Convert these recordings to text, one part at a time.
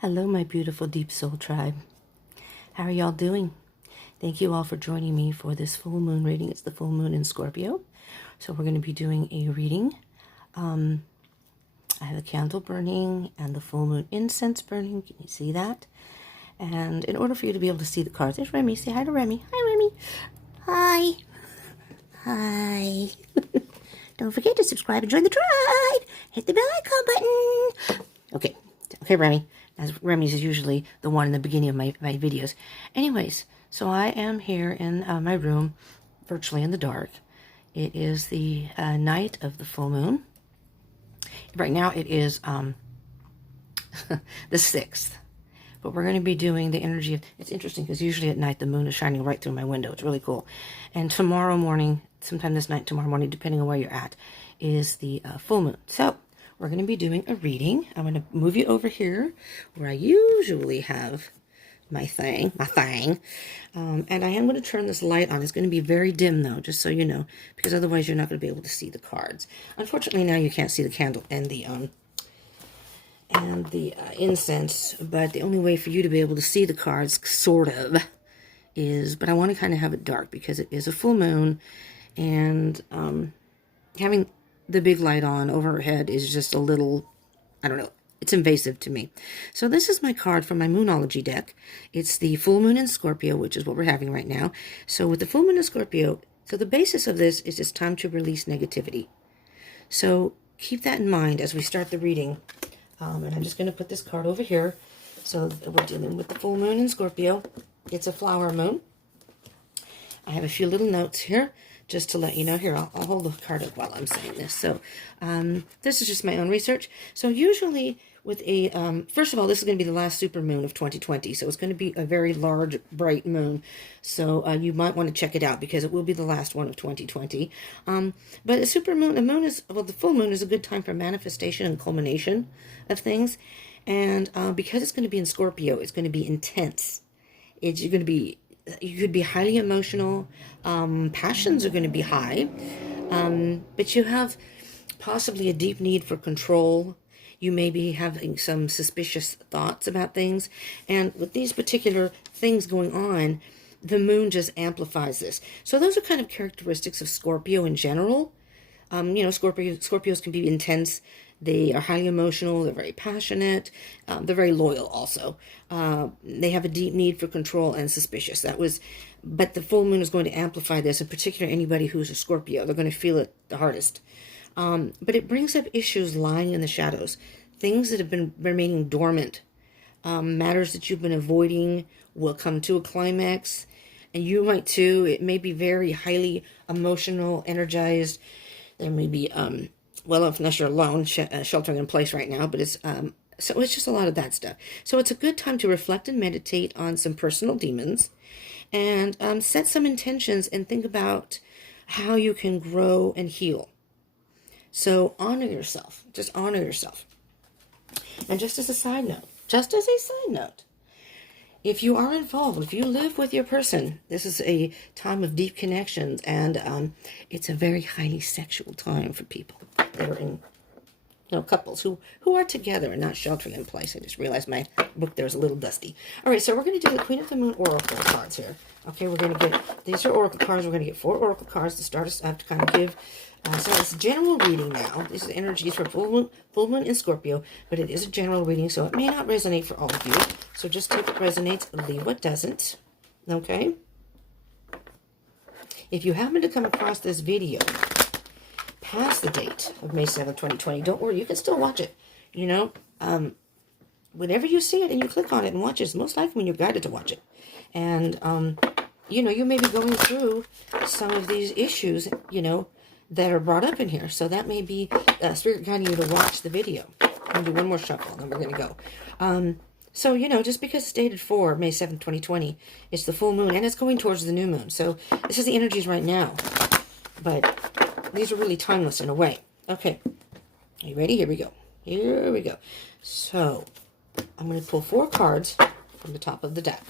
Hello, my beautiful Deep Soul Tribe. How are y'all doing? Thank you all for joining me for this full moon reading. It's the full moon in Scorpio. So we're going to be doing a reading. I have a candle burning and the full moon incense burning. Can you see that? And in order for you to be able to see the cards, there's Remy. Say hi to Remy. Hi, Remy. Hi. Hi. Don't forget to subscribe and join the tribe. Hit the bell icon button. Okay, Remy. As Remy's is usually the one in the beginning of my videos. Anyways, so I am here in my room, virtually in the dark. It is the night of the full moon. Right now it is the 6th. But we're going to be doing the energy of... It's interesting because usually at night the moon is shining right through my window. It's really cool. And tomorrow morning, sometime this night, tomorrow morning, depending on where you're at, is the full moon. So we're going to be doing a reading. I'm going to move you over here where I usually have my thing. And I am going to turn this light on. It's going to be very dim, though, just so you know, because otherwise you're not going to be able to see the cards. Unfortunately, now you can't see the candle and the incense, but the only way for you to be able to see the cards, sort of, is... But I want to kind of have it dark because it is a full moon, and having the big light on overhead is just a little, I don't know, it's invasive to me. So this is my card from my Moonology deck. It's the full moon in Scorpio, which is what we're having right now. So with the full moon in Scorpio, so the basis of this is it's time to release negativity. So keep that in mind as we start the reading. And I'm just going to put this card over here. So we're dealing with the full moon in Scorpio. It's a flower moon. I have a few little notes here just to let you know. Here, I'll hold the card up while I'm saying this. So this is just my own research. So usually with a, first of all, this is going to be the last super moon of 2020. So it's going to be a very large, bright moon. So you might want to check it out because it will be the last one of 2020. But a super moon, the full moon is a good time for manifestation and culmination of things. And because it's going to be in Scorpio, it's going to be intense. You could be highly emotional. Passions are going to be high. But you have possibly a deep need for control. You may be having some suspicious thoughts about things. And with these particular things going on, the moon just amplifies this. So those are kind of characteristics of Scorpio in general. Scorpios can be intense. They are highly emotional. They're very passionate. They're very loyal also. They have a deep need for control and suspicious. But the full moon is going to amplify this, in particular anybody who's a Scorpio. They're going to feel it the hardest. But it brings up issues lying in the shadows, things that have been remaining dormant, matters that you've been avoiding will come to a climax, and you might too. It may be very highly emotional, energized. There may be, unless you're alone, sheltering in place right now, but so it's just a lot of that stuff. So it's a good time to reflect and meditate on some personal demons, and set some intentions and think about how you can grow and heal. So honor yourself. Just honor yourself. And just as a side note, if you are involved, if you live with your person, this is a time of deep connections, and it's a very highly sexual time for people that are in, couples who are together and not sheltering in place. I just realized my book there is a little dusty. All right, so we're going to do the Queen of the Moon Oracle cards here. Okay, we're going to get, these are Oracle cards. We're going to get 4 Oracle cards to start us up to kind of give, so it's a general reading now. This is energies for full moon in Scorpio, but it is a general reading, so it may not resonate for all of you. So just take what resonates, leave what doesn't. Okay? If you happen to come across this video past the date of May 7th, 2020, don't worry, you can still watch it. Whenever you see it and you click on it and watch it, it's most likely when you're guided to watch it. And, you may be going through some of these issues, that are brought up in here. So that may be Spirit guiding you to watch the video. I'm going to do one more shuffle, and then we're going to go. So, just because it's dated for May 7th, 2020, it's the full moon, and it's going towards the new moon. So this is the energies right now. But these are really timeless in a way. Okay. Are you ready? Here we go. Here we go. So I'm going to pull 4 cards from the top of the deck.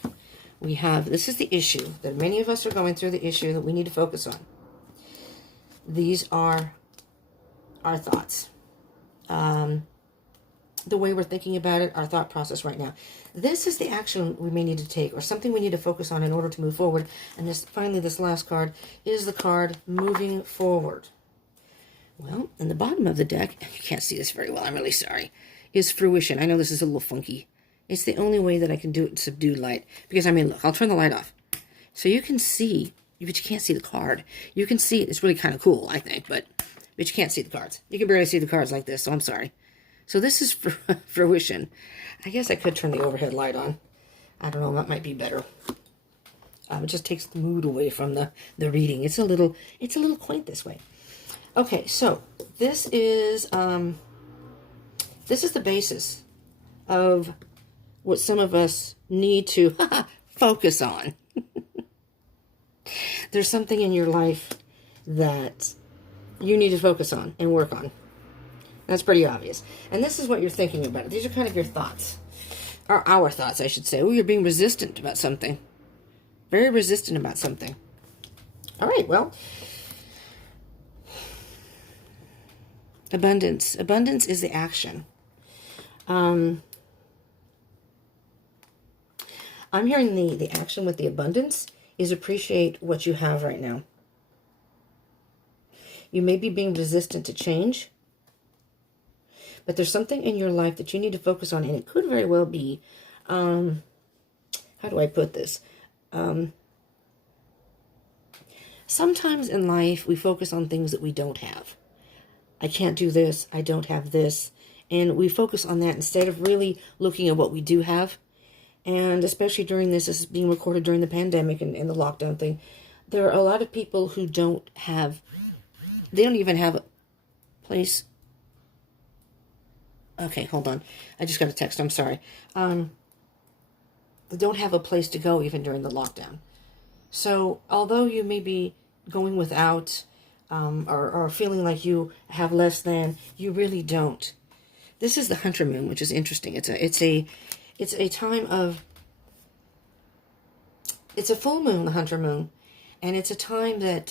We have, this is the issue that many of us are going through, the issue that we need to focus on. These are our thoughts. the way we're thinking about it, our thought process right now. This is the action we may need to take, or something we need to focus on in order to move forward. And this, finally, this last card is the card moving forward. Well, in the bottom of the deck, you can't see this very well, I'm really sorry, is fruition. I know this is a little funky. It's the only way that I can do it in subdued light. Because, I mean, look, I'll turn the light off. So you can see, but you can't see the card. You can see it. It's really kind of cool, I think, but you can't see the cards. You can barely see the cards like this, so I'm sorry. So this is fruition. I guess I could turn the overhead light on. I don't know, that might be better. It just takes the mood away from the reading. It's a little quaint this way. Okay, so this is the basis of what some of us need to focus on. There's something in your life that you need to focus on and work on. That's pretty obvious. And this is what you're thinking about it. These are kind of your thoughts. Or our thoughts, I should say. Oh, you're being resistant about something. Very resistant about something. All right, well. Abundance. Abundance is the action. I'm hearing the action with the abundance is appreciate what you have right now. You may be being resistant to change, but there's something in your life that you need to focus on, and it could very well be, how do I put this? Sometimes in life, we focus on things that we don't have. I can't do this, I don't have this, and we focus on that instead of really looking at what we do have. And especially during this is being recorded during the pandemic and the lockdown thing, there are a lot of people who don't even have a place. Okay, hold on. I just got a text. I'm sorry. They don't have a place to go even during the lockdown. So although you may be going without or feeling like you have less than, you really don't. This is the Hunter Moon, which is interesting. It's a time of, it's a full moon, the Hunter Moon, and it's a time that,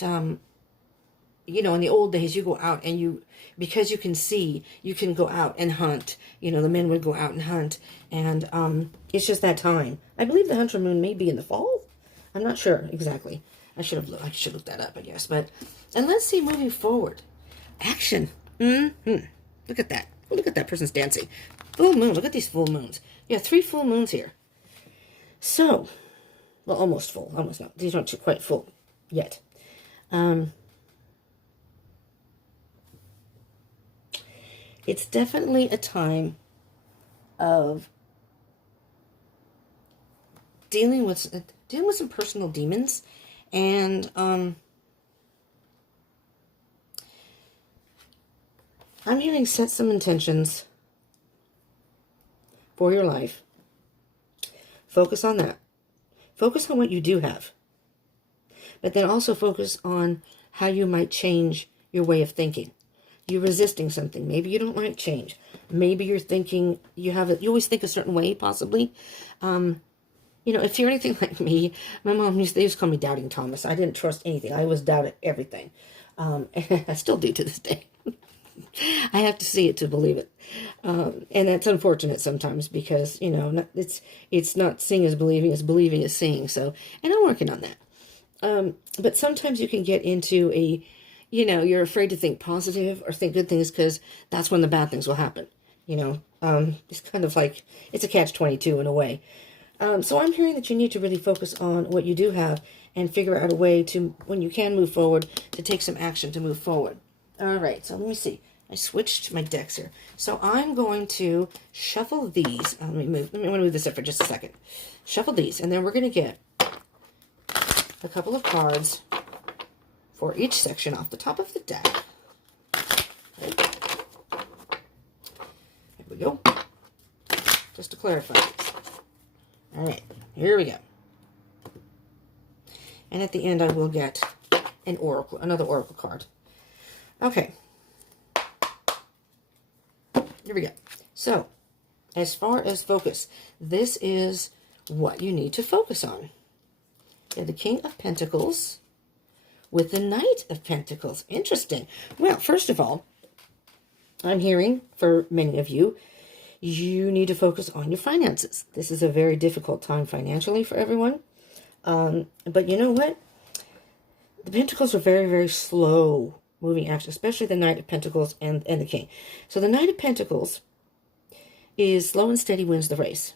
you know, in the old days, you go out and because you can see, you can go out and hunt. You know, the men would go out and hunt, and it's just that time. I believe the Hunter Moon may be in the fall. I'm not sure exactly. I should look that up, I guess. But, and let's see, moving forward. Action. Look at that. Look at that person's dancing. Full moon. Look at these full moons. Yeah, 3 full moons here. So, well, almost full. Almost not. These aren't quite full yet. It's definitely a time of dealing with some personal demons, and I'm hearing set some intentions for your life. Focus on that. Focus on what you do have. But then also focus on how you might change your way of thinking. You're resisting something. Maybe you don't like change. Maybe you're thinking, you always think a certain way, possibly. You know, if you're anything like me, my mom used to call me Doubting Thomas. I didn't trust anything. I always doubted everything. And I still do to this day. I have to see it to believe it. And that's unfortunate sometimes because, you know, it's not seeing is believing, it's believing is seeing. So, and I'm working on that. But sometimes you can get into you know, you're afraid to think positive or think good things because that's when the bad things will happen. You know, it's kind of like, it's a catch-22 in a way. So I'm hearing that you need to really focus on what you do have and figure out a way to, when you can move forward, to take some action to move forward. All right, so let me see. I switched my decks here. So I'm going to shuffle these. Let me move this up for just a second. Shuffle these, and then we're going to get a couple of cards for each section off the top of the deck. Okay. There we go. Just to clarify. All right, here we go. And at the end, I will get another oracle card. Okay. Here we go. So, as far as focus, this is what you need to focus on. You have the King of Pentacles with the Knight of Pentacles. Interesting. Well, first of all, I'm hearing, for many of you, you need to focus on your finances. This is a very difficult time financially for everyone. But you know what? The Pentacles are very, very slow moving action, especially the Knight of Pentacles and the King. So the Knight of Pentacles is slow and steady wins the race.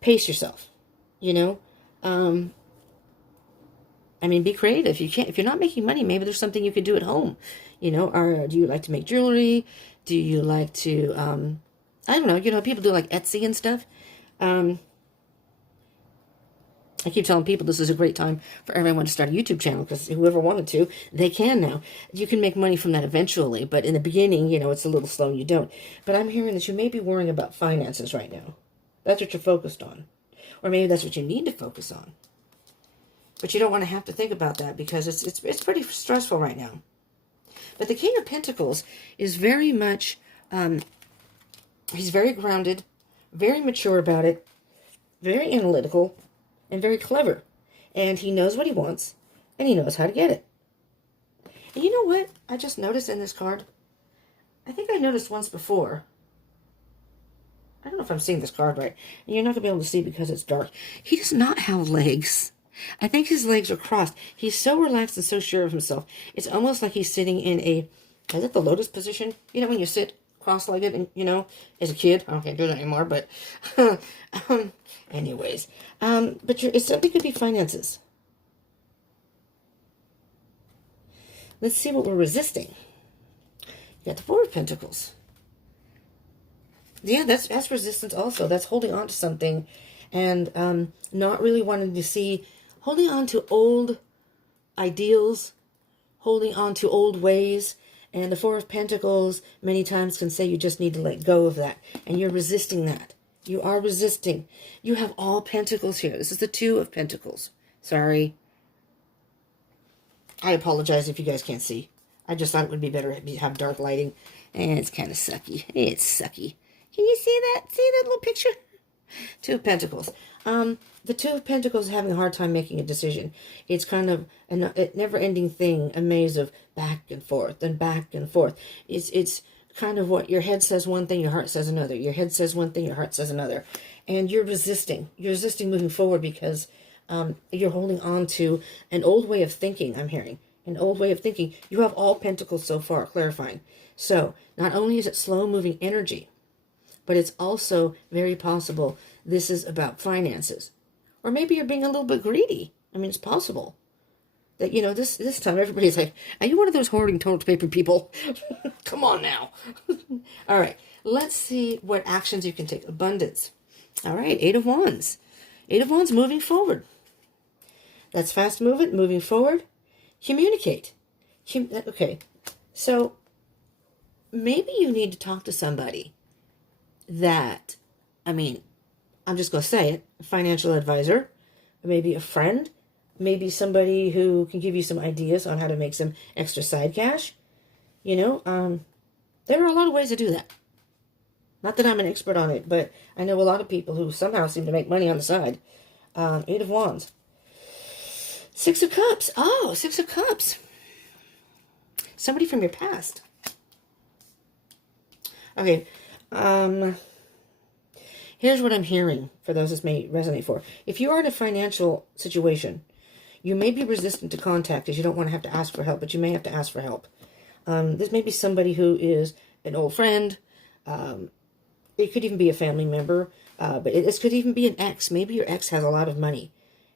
Pace yourself, you know. I mean, be creative. If you're not making money, maybe there's something you could do at home, you know. Or do you like to make jewelry? Do you like to, I don't know, you know, people do like Etsy and stuff. I keep telling people this is a great time for everyone to start a YouTube channel, because whoever wanted to, they can now. You can make money from that eventually, but in the beginning, you know, it's a little slow and you don't. But I'm hearing that you may be worrying about finances right now. That's what you're focused on. Or maybe that's what you need to focus on. But you don't want to have to think about that, because it's pretty stressful right now. But the King of Pentacles is very much, he's very grounded, very mature about it, very analytical, and very clever. And he knows what he wants, and he knows how to get it. And you know what I just noticed in this card? I think I noticed once before. I don't know if I'm seeing this card right. And you're not going to be able to see because it's dark. He does not have legs. I think his legs are crossed. He's so relaxed and so sure of himself. It's almost like he's sitting in a, is it the lotus position? You know, when you sit cross-legged, and, you know, as a kid. I can't do that anymore, but anyways. But it certainly could be finances. Let's see what we're resisting. You got the Four of Pentacles. Yeah, that's resistance also. That's holding on to something and not really wanting to see, holding on to old ideals, holding on to old ways. And the Four of Pentacles many times can say you just need to let go of that. And you're resisting that. You are resisting. You have all Pentacles here. This is the Two of Pentacles. Sorry. I apologize if you guys can't see. I just thought it would be better to have dark lighting. And it's kind of sucky. It's sucky. Can you see that? See that little picture? Two of Pentacles. The Two of Pentacles is having a hard time making a decision. It's kind of a never-ending thing, a maze of back and forth and back and forth. It's kind of what your head says one thing, your heart says another. Your head says one thing, your heart says another. And you're resisting. You're resisting moving forward because you're holding on to an old way of thinking, I'm hearing. An old way of thinking. You have all Pentacles so far, clarifying. So, not only is it slow-moving energy, but it's also very possible this is about finances. Or maybe you're being a little bit greedy. I mean, it's possible that, you know, this time everybody's like, are you one of those hoarding toilet paper people? Come on now. All right, let's see what actions you can take. Abundance. All right, Eight of Wands. Eight of Wands, moving forward. That's fast movement, moving forward. Communicate. Okay, so maybe you need to talk to somebody that, I mean, I'm just going to say it, a financial advisor, maybe a friend, maybe somebody who can give you some ideas on how to make some extra side cash. You know, there are a lot of ways to do that. Not that I'm an expert on it, but I know a lot of people who somehow seem to make money on the side. Eight of Wands. Six of Cups. Oh, Six of Cups. Somebody from your past. Okay, here's what I'm hearing for those this may resonate for. If you are in a financial situation, you may be resistant to contact as you don't want to have to ask for help, but you may have to ask for help. This may be somebody who is an old friend. It could even be a family member, but this could even be an ex. Maybe your ex has a lot of money.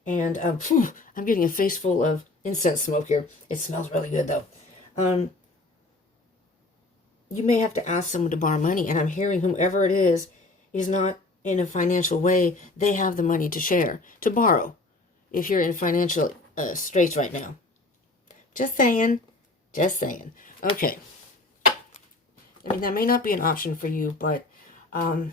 And I'm getting a face full of incense smoke here. It smells really good, though. You may have to ask someone to borrow money, and I'm hearing whomever it is not in a financial way. They have the money to share, to borrow, if you're in financial straits right now. Just saying. Just saying. Okay. I mean, that may not be an option for you, but the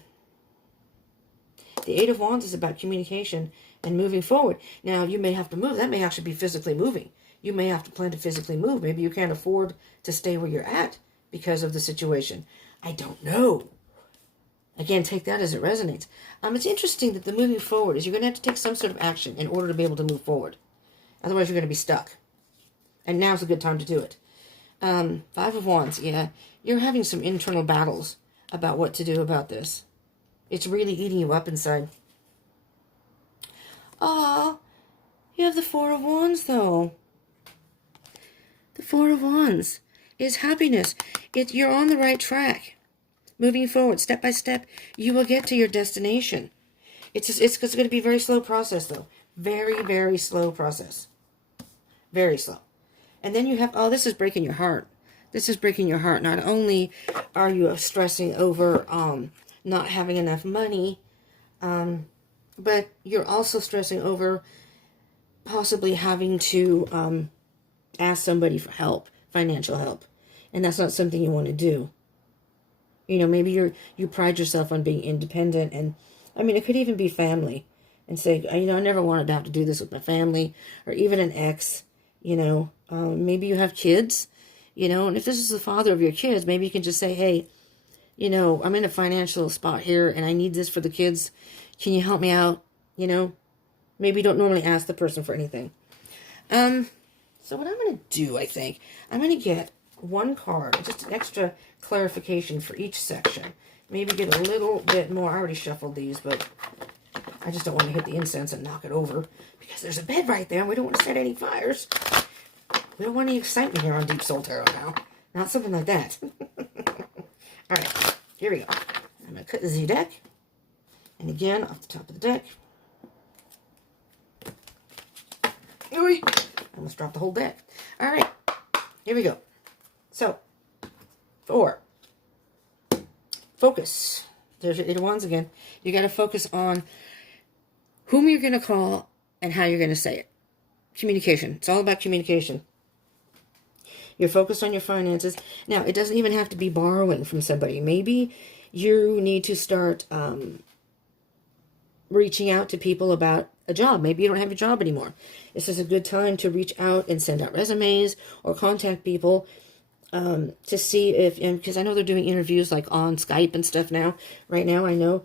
Eight of Wands is about communication and moving forward. Now, you may have to move. That may actually be physically moving. You may have to plan to physically move. Maybe you can't afford to stay where you're at because of the situation. I don't know. Again, take that as it resonates. It's interesting that the moving forward is you're going to have to take some sort of action in order to be able to move forward. Otherwise, you're going to be stuck. And now's a good time to do it. Five of Wands, yeah. You're having some internal battles about what to do about this. It's really eating you up inside. Ah, you have the Four of Wands, though. The Four of Wands is happiness. You're on the right track. Moving forward, step by step, you will get to your destination. It's going to be a very slow process, though. Very, very slow process. Very slow. And then you have, oh, this is breaking your heart. This is breaking your heart. Not only are you stressing over not having enough money, but you're also stressing over possibly having to ask somebody for help, financial help. And that's not something you want to do. You know, maybe you pride yourself on being independent. And, I mean, it could even be family. And say, you know, I never wanted to have to do this with my family. Or even an ex, you know. Maybe you have kids, you know. And if this is the father of your kids, maybe you can just say, hey, you know, I'm in a financial spot here. And I need this for the kids. Can you help me out? You know. Maybe you don't normally ask the person for anything. So what I'm going to do, I think, I'm going to get one card, just an extra clarification for each section. Maybe get a little bit more. I already shuffled these, but I just don't want to hit the incense and knock it over because there's a bed right there and we don't want to set any fires. We don't want any excitement here on Deep Soul Tarot now. Not something like that. All right, here we go. I'm going to cut the Z deck. And again, off the top of the deck. I almost dropped the whole deck. All right, here we go. So, 4. Focus. There's your 8 of Wands again. You got to focus on whom you're going to call and how you're going to say it. Communication. It's all about communication. You're focused on your finances. Now, it doesn't even have to be borrowing from somebody. Maybe you need to start reaching out to people about a job. Maybe you don't have a job anymore. This is a good time to reach out and send out resumes or contact people to see if, and because I know they're doing interviews like on Skype and stuff now. Right now, I know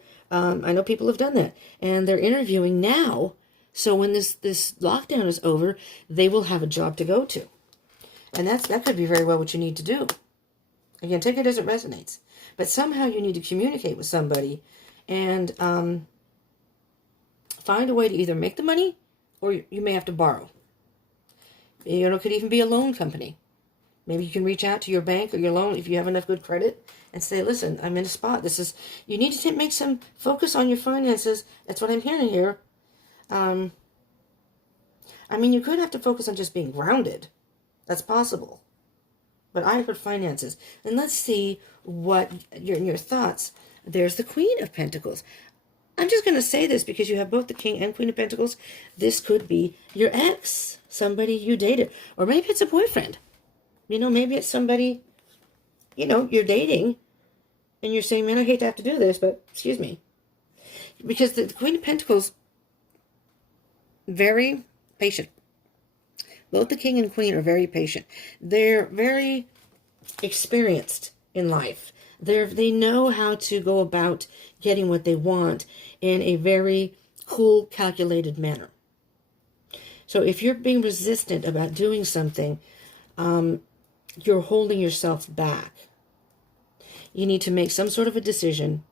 people have done that, and they're interviewing now. So when this lockdown is over, they will have a job to go to, and that could be very well what you need to do. Again, take it as it resonates, but somehow you need to communicate with somebody, and find a way to either make the money, or you may have to borrow. You know, it could even be a loan company. Maybe you can reach out to your bank or your loan if you have enough good credit and say, listen, I'm in a spot. You need to make some focus on your finances. That's what I'm hearing here. I mean, you could have to focus on just being grounded. That's possible. But I heard finances. And let's see what your thoughts. There's the Queen of Pentacles. I'm just going to say this because you have both the King and Queen of Pentacles. This could be your ex, somebody you dated. Or maybe it's a boyfriend. You know, maybe it's somebody, you know, you're dating, and you're saying, man, I hate to have to do this, but excuse me. Because the Queen of Pentacles, very patient. Both the King and Queen are very patient. They're very experienced in life. They know how to go about getting what they want in a very cool, calculated manner. So if you're being resistant about doing something, you're holding yourself back. You need to make some sort of a decision.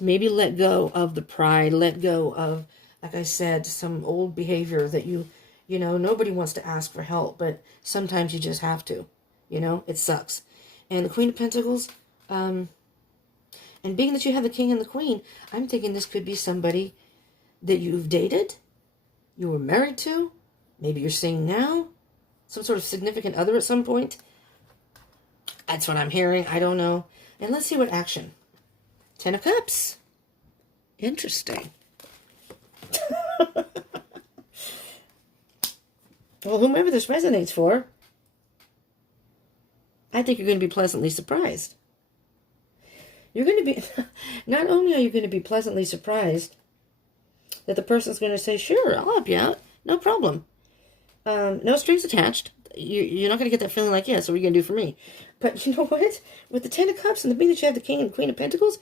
Maybe let go of the pride. Let go of, like I said, some old behavior that you know, nobody wants to ask for help, but sometimes you just have to. You know, it sucks. And the Queen of Pentacles, and being that you have the King and the Queen, I'm thinking this could be somebody that you've dated, you were married to, maybe you're seeing now, some sort of significant other at some point. That's what I'm hearing. I don't know. And let's see what action. 10 of Cups. Interesting. Well, whomever this resonates for, I think you're going to be pleasantly surprised. You're going to be, not only are you going to be pleasantly surprised that the person's going to say, sure, I'll help you out. No problem. No strings attached. You're not going to get that feeling like, yeah, so what are you going to do for me? But you know what? With the 10 of Cups and the being that you have the King and Queen of Pentacles,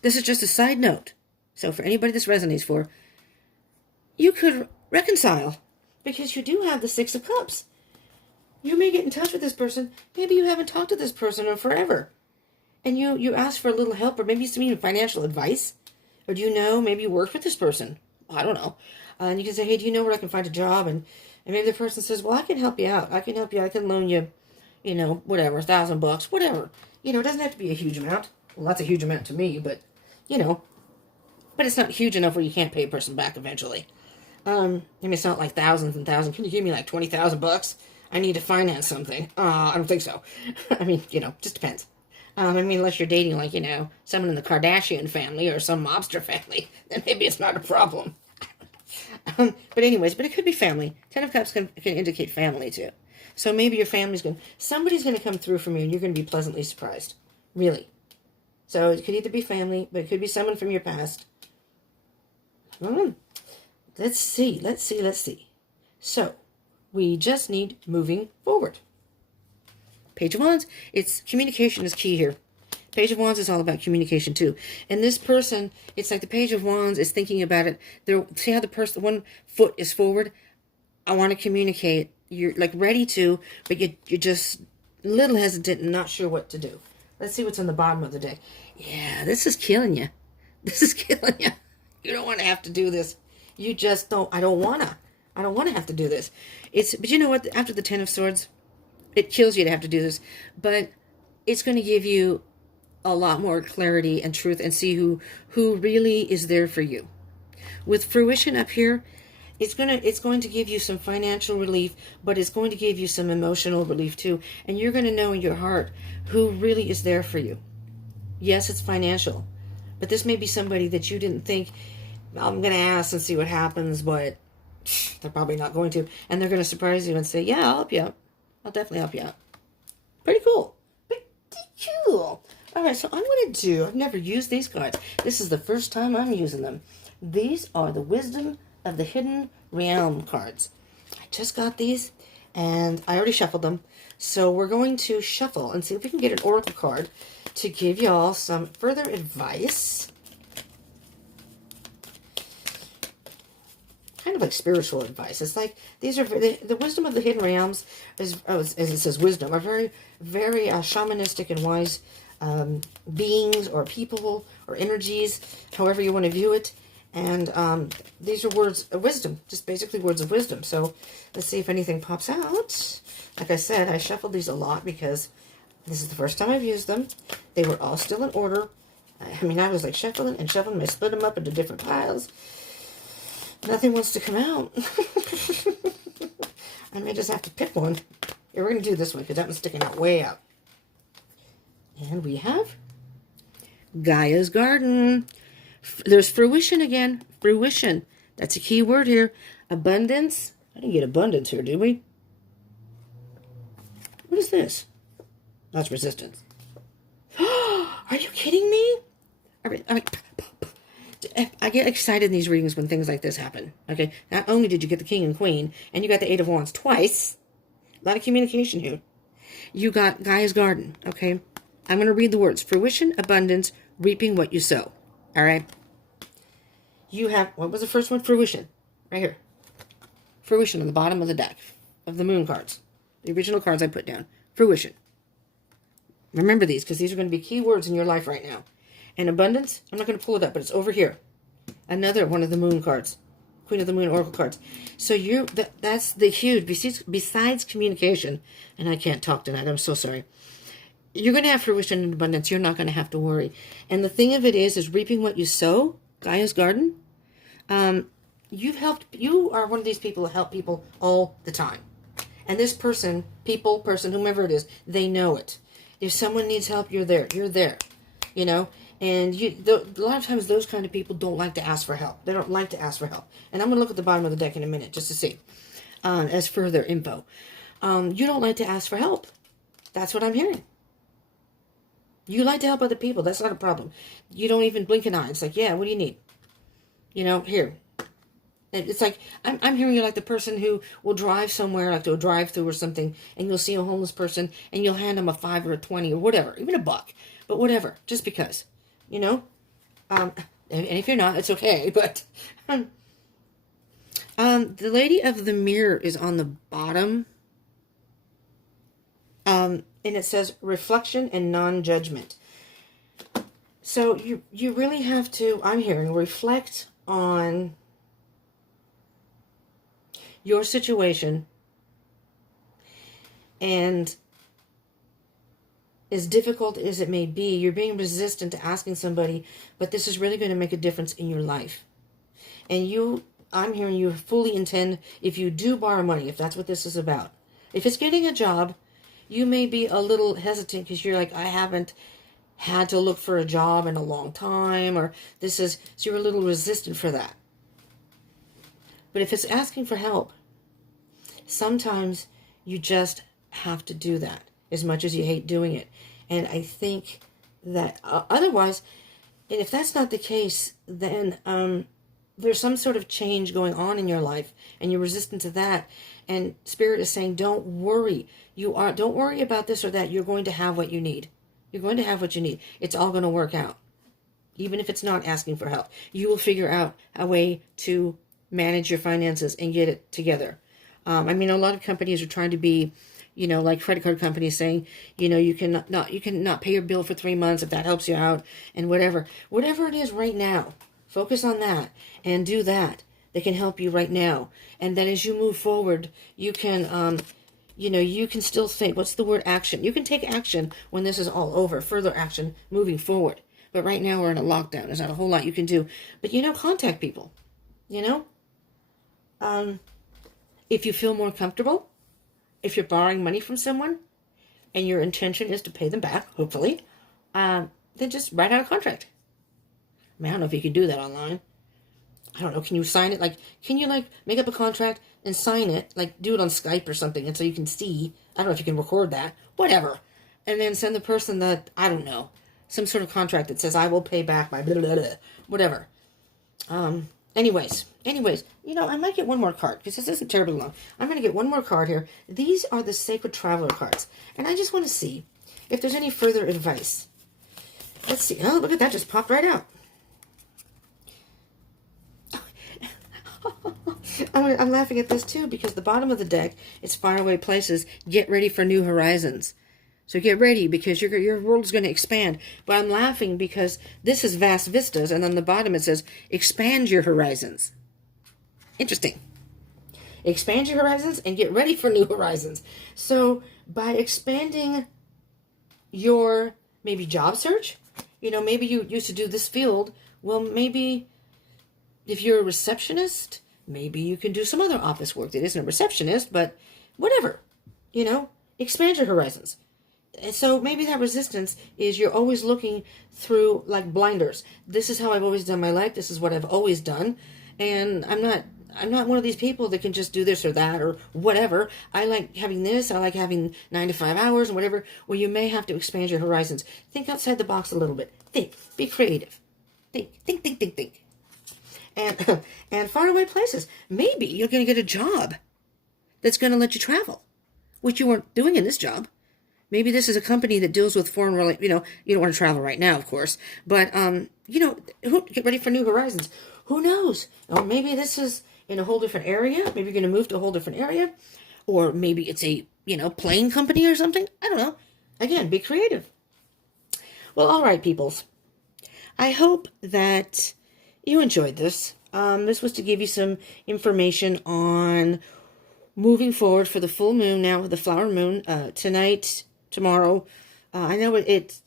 this is just a side note. So for anybody this resonates for, you could reconcile because you do have the 6 of Cups. You may get in touch with this person. Maybe you haven't talked to this person in forever. and you ask for a little help, or maybe some even financial advice, or do you know, maybe you work with this person, I don't know, and you can say, hey, do you know where I can find a job? And maybe the person says, well, I can help you out, I can help you out, I can loan you, whatever, $1,000, whatever. It doesn't have to be a huge amount. Well, that's a huge amount to me, but but it's not huge enough where you can't pay a person back eventually. It's not like thousands and thousands. Can you give me like $20,000? I need to finance something. I don't think so. I mean, just depends. Unless you're dating like, someone in the Kardashian family or some mobster family, then maybe it's not a problem. But it could be family. Ten of Cups can indicate family too. So maybe your somebody's going to come through from you and you're going to be pleasantly surprised. Really. So it could either be family, but it could be someone from your past. Let's see. So, we just need moving forward. Page of Wands, communication is key here. Page of Wands is all about communication too. And this person, it's like the Page of Wands is thinking about it. See how one foot is forward? I want to communicate. You're like ready to, but you're just a little hesitant and not sure what to do. Let's see what's on the bottom of the deck. Yeah, this is killing you. This is killing you. You don't want to have to do this. You just don't. I don't want to have to do this. But you know what? After the Ten of Swords, it kills you to have to do this. But it's going to give you a lot more clarity and truth and see who really is there for you. With fruition up here, it's going to give you some financial relief, but it's going to give you some emotional relief too. And you're going to know in your heart who really is there for you. Yes, it's financial, but this may be somebody that you didn't think, I'm going to ask and see what happens, but they're probably not going to. And they're going to surprise you and say, yeah, I'll help you out. I'll definitely help you out. Pretty cool. Pretty cool. All right, so I'm going to do, I've never used these cards. This is the first time I'm using them. These are the Wisdom of the Hidden Realm cards. I just got these, and I already shuffled them. So we're going to shuffle and see if we can get an oracle card to give y'all some further advice. Kind of like spiritual advice. It's like these are the Wisdom of the Hidden Realms, as it says, wisdom, are very, very shamanistic and wise beings or people or energies, however you want to view it. And these are words of wisdom, just basically words of wisdom. So let's see if anything pops out. Like I said, I shuffled these a lot because this is the first time I've used them. They were all still in order. I was like shuffling and shuffling. I split them up into different piles. Nothing wants to come out. I may just have to pick one. Here, we're going to do this one because that one's sticking out way out. And we have Gaia's Garden. There's fruition again. Fruition. That's a key word here. Abundance. I didn't get abundance here, did we? What is this? That's resistance. Are you kidding me? I get excited in these readings when things like this happen. Okay, not only did you get the King and Queen, and you got the Eight of Wands twice. A lot of communication here. You got Gaia's Garden. Okay, I'm going to read the words: fruition, abundance, reaping what you sow. All right. You have, what was the first one? Fruition, right here. Fruition on the bottom of the deck of the moon cards, the original cards I put down. Fruition. Remember these because these are going to be key words in your life right now. And abundance, I'm not going to pull it up, but it's over here. Another one of the moon cards. Queen of the Moon Oracle cards. So that's the huge, besides communication, and I can't talk tonight, I'm so sorry. You're going to have fruition and abundance. You're not going to have to worry. And the thing of it is reaping what you sow, Gaia's Garden. You are one of these people that help people all the time. And this person, whomever it is, they know it. If someone needs help, you're there. You're there. You know? And a lot of times those kind of people don't like to ask for help. They don't like to ask for help. And I'm going to look at the bottom of the deck in a minute just to see. As further info. You don't like to ask for help. That's what I'm hearing. You like to help other people. That's not a problem. You don't even blink an eye. It's like, yeah, what do you need? You know, here. It's like, I'm hearing you like the person who will drive somewhere, like to a drive-thru or something, and you'll see a homeless person, and you'll hand them a 5 or a 20 or whatever, even $1, but whatever, just because, you know? And if you're not, it's okay, but the Lady of the Mirror is on the bottom, and it says reflection and non-judgment. So you really have to, I'm hearing, reflect on your situation, and as difficult as it may be, you're being resistant to asking somebody, but this is really going to make a difference in your life. And I'm hearing you fully intend, if you do borrow money, if that's what this is about, if it's getting a job, you may be a little hesitant because you're like, I haven't had to look for a job in a long time, or so you're a little resistant for that. But if it's asking for help, sometimes you just have to do that, as much as you hate doing it. And I think that otherwise, and if that's not the case, then there's some sort of change going on in your life, and you're resistant to that. And Spirit is saying, don't worry. Don't worry about this or that. You're going to have what you need. You're going to have what you need. It's all going to work out. Even if it's not asking for help, you will figure out a way to manage your finances and get it together. I mean, a lot of companies are trying to be, like credit card companies saying, you can not pay your bill for 3 months if that helps you out, and whatever it is right now, focus on that and do that. They can help you right now. And then as you move forward, you can, you can still think, what's the word, action. You can take action when this is all over, further action moving forward. But right now we're in a lockdown. There's not a whole lot you can do. But, contact people, if you feel more comfortable, if you're borrowing money from someone and your intention is to pay them back, hopefully, then just write out a contract. I don't know if you can do that online. I don't know. Can you sign it? Can you make up a contract and sign it? Do it on Skype or something, and so you can see. I don't know if you can record that. Whatever. And then send the person that, I don't know, some sort of contract that says, I will pay back my blah, blah, blah, whatever. Anyways, I might get one more card because this isn't terribly long. I'm going to get one more card here. These are the Sacred Traveler cards. And I just want to see if there's any further advice. Let's see. Oh, look at that. Just popped right out. I'm laughing at this too because the bottom of the deck, it's faraway places. Get ready for new horizons. So get ready because your world is going to expand. But I'm laughing because this is vast vistas, and on the bottom it says expand your horizons. Interesting. Expand your horizons and get ready for new horizons. So by expanding your maybe job search, maybe you used to do this field. Well, maybe if you're a receptionist, maybe you can do some other office work that isn't a receptionist, but whatever, expand your horizons. And so maybe that resistance is you're always looking through blinders. This is how I've always done my life. This is what I've always done. And I'm not one of these people that can just do this or that or whatever. I like having this. I like having 9 to 5 hours and whatever. Well, you may have to expand your horizons. Think outside the box a little bit. Think. Be creative. Think. And faraway places. Maybe you're going to get a job that's going to let you travel, which you weren't doing in this job. Maybe this is a company that deals with foreign, you don't want to travel right now, of course, but, get ready for new horizons. Who knows? Or maybe this is in a whole different area. Maybe you're going to move to a whole different area. Or maybe it's a, plane company or something. I don't know. Again, be creative. Well, all right, peoples. I hope that you enjoyed this. This was to give you some information on moving forward for the full moon now, the flower moon, tonight, tomorrow. I know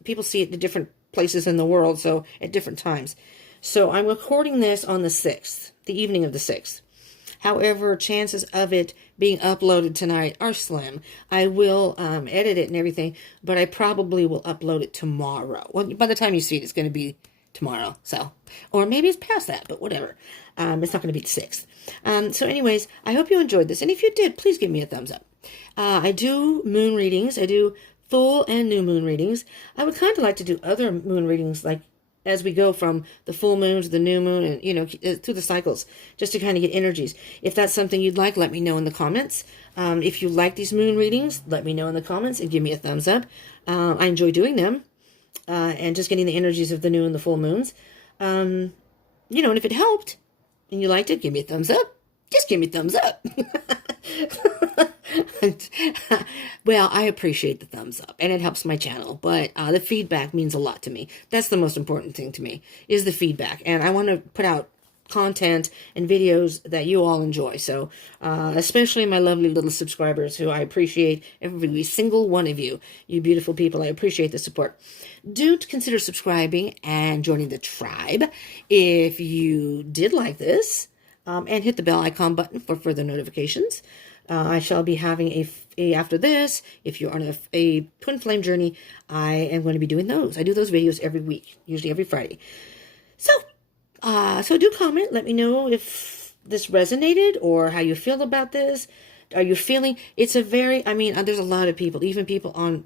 people see it in different places in the world, so at different times. So I'm recording this on the 6th, the evening of the 6th. However, chances of it being uploaded tonight are slim. I will edit it and everything, but I probably will upload it tomorrow. Well, by the time you see it, it's going to be tomorrow. So, or maybe it's past that, but whatever. It's not going to be the 6th. So anyways, I hope you enjoyed this. And if you did, please give me a thumbs up. I do moon readings. I do full and new moon readings. I would kind of like to do other moon readings, as we go from the full moon to the new moon and, through the cycles, just to kind of get energies. If that's something you'd like, let me know in the comments. If you like these moon readings, let me know in the comments and give me a thumbs up. I enjoy doing them and just getting the energies of the new and the full moons. And if it helped and you liked it, give me a thumbs up. Just give me a thumbs up. Well, I appreciate the thumbs up, and it helps my channel, but the feedback means a lot to me. That's the most important thing to me, is the feedback, and I want to put out content and videos that you all enjoy. So, especially my lovely little subscribers, who I appreciate every single one of you. You beautiful people, I appreciate the support. Do consider subscribing and joining the tribe if you did like this, and hit the bell icon button for further notifications. I shall be having after this, if you're on a twin flame journey, I am going to be doing those. I do those videos every week, usually every Friday. So, so do comment. Let me know if this resonated or how you feel about this. Are you feeling, it's a very, I mean, there's a lot of people, even people on,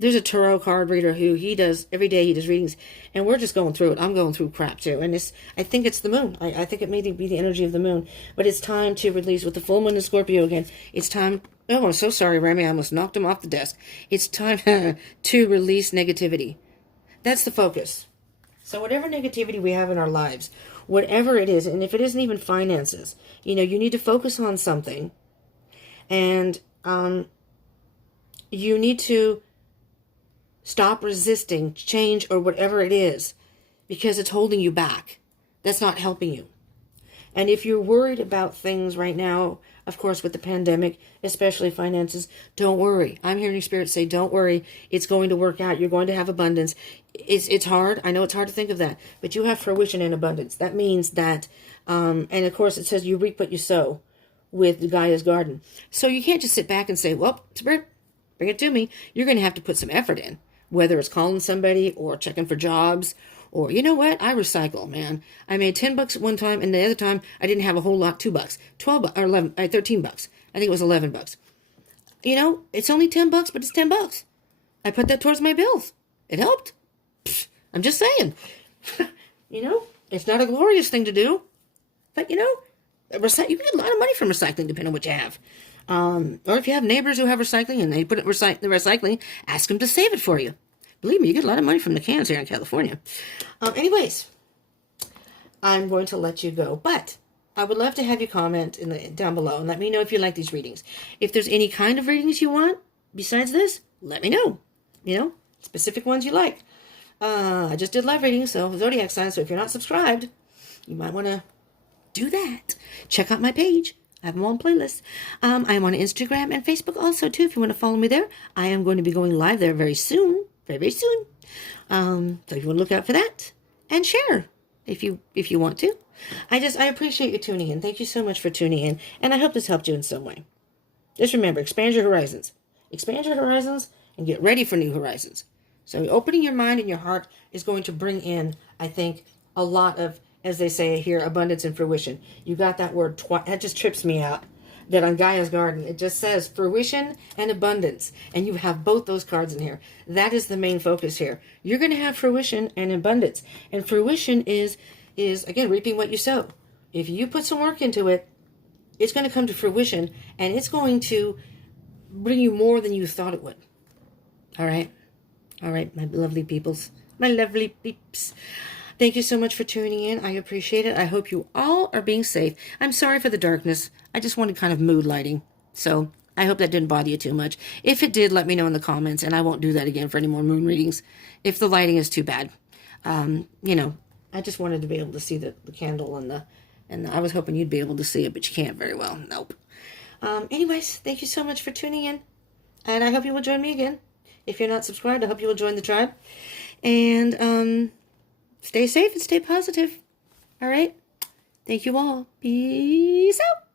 there's a tarot card reader who every day he does readings, and we're just going through it. I'm going through crap too. And I think it's the moon. I think it may be the energy of the moon, but it's time to release with the full moon in Scorpio again. It's time. Oh, I'm so sorry, Remy. I almost knocked him off the desk. It's time to release negativity. That's the focus. So whatever negativity we have in our lives, whatever it is, and if it isn't even finances, you need to focus on something, and you need to stop resisting change or whatever it is, because it's holding you back. That's not helping you. And if you're worried about things right now, of course, with the pandemic, especially finances, don't worry. I'm hearing Spirit say, don't worry. It's going to work out. You're going to have abundance. It's hard. I know it's hard to think of that, but you have fruition and abundance. That means that, and of course it says you reap what you sow with Gaia's garden. So you can't just sit back and say, well, Spirit, bring it to me. You're going to have to put some effort in, whether it's calling somebody or checking for jobs. Or, you know what? I recycle, man. I made $10 one time, and the other time I didn't have a whole lot, $2, 12 or 11, $13. I think it was $11. It's only $10, but it's $10. I put that towards my bills. It helped. I'm just saying. It's not a glorious thing to do, but you can get a lot of money from recycling, depending on what you have. Or if you have neighbors who have recycling and they put it the recycling, ask them to save it for you. Believe me, you get a lot of money from the cans here in California. Anyways, I'm going to let you go. But I would love to have you comment down below and let me know if you like these readings. If there's any kind of readings you want besides this, let me know. Specific ones you like. I just did live readings, so zodiac signs. So if you're not subscribed, you might want to do that. Check out my page. I have them on playlists. I am on Instagram and Facebook also, too, if you want to follow me there. I am going to be going live there very soon. Very, very soon. So if you want to look out for that, and share if you want to. I appreciate you tuning in. Thank you so much for tuning in, and I hope this helped you in some way. Just remember, expand your horizons. Expand your horizons and get ready for new horizons. So opening your mind and your heart is going to bring in, I think, a lot of, as they say here, abundance and fruition. You got that word twice. That just trips me out. That on Gaia's garden, it just says fruition and abundance. And you have both those cards in here. That is the main focus here. You're going to have fruition and abundance. And fruition is again, reaping what you sow. If you put some work into it, it's going to come to fruition. And it's going to bring you more than you thought it would. All right? All right, my lovely peoples. My lovely peeps. Thank you so much for tuning in. I appreciate it. I hope you all are being safe. I'm sorry for the darkness. I just wanted kind of mood lighting. So I hope that didn't bother you too much. If it did, let me know in the comments, and I won't do that again for any more moon readings if the lighting is too bad. I just wanted to be able to see the candle and I was hoping you'd be able to see it, but you can't very well. Nope. Anyways, thank you so much for tuning in, and I hope you will join me again. If you're not subscribed, I hope you will join the tribe. And, stay safe and stay positive. All right? Thank you all. Peace out.